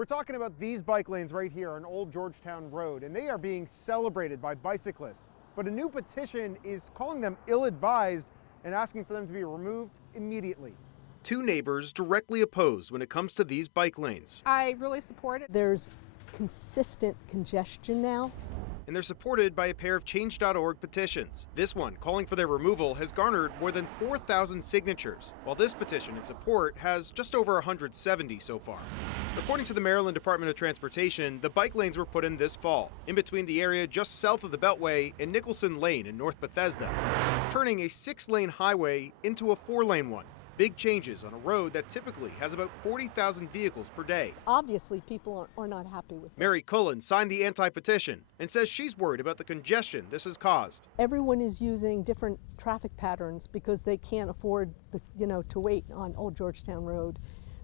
We're talking about these bike lanes right here on Old Georgetown Road, and they are being celebrated by bicyclists. But a new petition is calling them ill-advised and asking for them to be removed immediately. Two neighbors directly opposed when it comes to these bike lanes. I really support it. There's consistent congestion now. And they're supported by a pair of Change.org petitions. This one, calling for their removal, has garnered more than 4,000 signatures, while this petition in support has just over 170 so far. According to the Maryland Department of Transportation, the bike lanes were put in this fall, in between the area just south of the Beltway and Nicholson Lane in North Bethesda, turning a 6-lane highway into a 4-lane one. Big changes on a road that typically has about 40,000 vehicles per day. Obviously, people are not happy with it. Mary Cullen signed the anti-petition and says she's worried about the congestion this has caused. Everyone is using different traffic patterns because they can't afford to wait on Old Georgetown Road.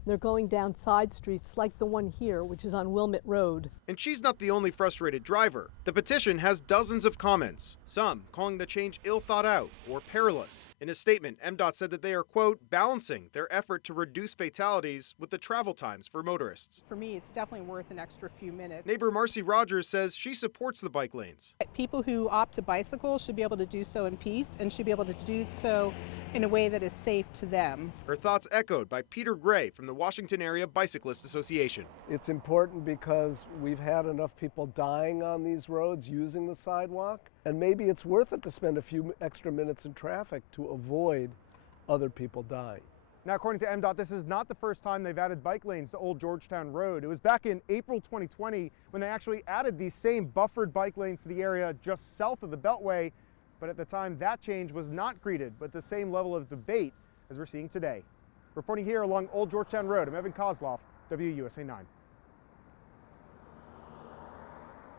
They're going down side streets like the one here, which is on Wilmette Road. And she's not the only frustrated driver. The petition has dozens of comments, some calling the change ill thought out or perilous. In a statement, MDOT said that they are, quote, balancing their effort to reduce fatalities with the travel times for motorists. For me, it's definitely worth an extra few minutes. Neighbor Marcy Rogers says she supports the bike lanes. People who opt to bicycle should be able to do so in peace and should be able to do so in a way that is safe to them. Her thoughts echoed by Peter Gray from the Washington Area Bicyclist Association. It's important because we've had enough people dying on these roads using the sidewalk, and maybe it's worth it to spend a few extra minutes in traffic to avoid other people dying. Now, according to MDOT, this is not the first time they've added bike lanes to Old Georgetown Road. It was back in April 2020 when they actually added these same buffered bike lanes to the area just south of the Beltway. But at the time, that change was not greeted with the same level of debate as we're seeing today. Reporting here along Old Georgetown Road, I'm Evan Koslof, WUSA 9.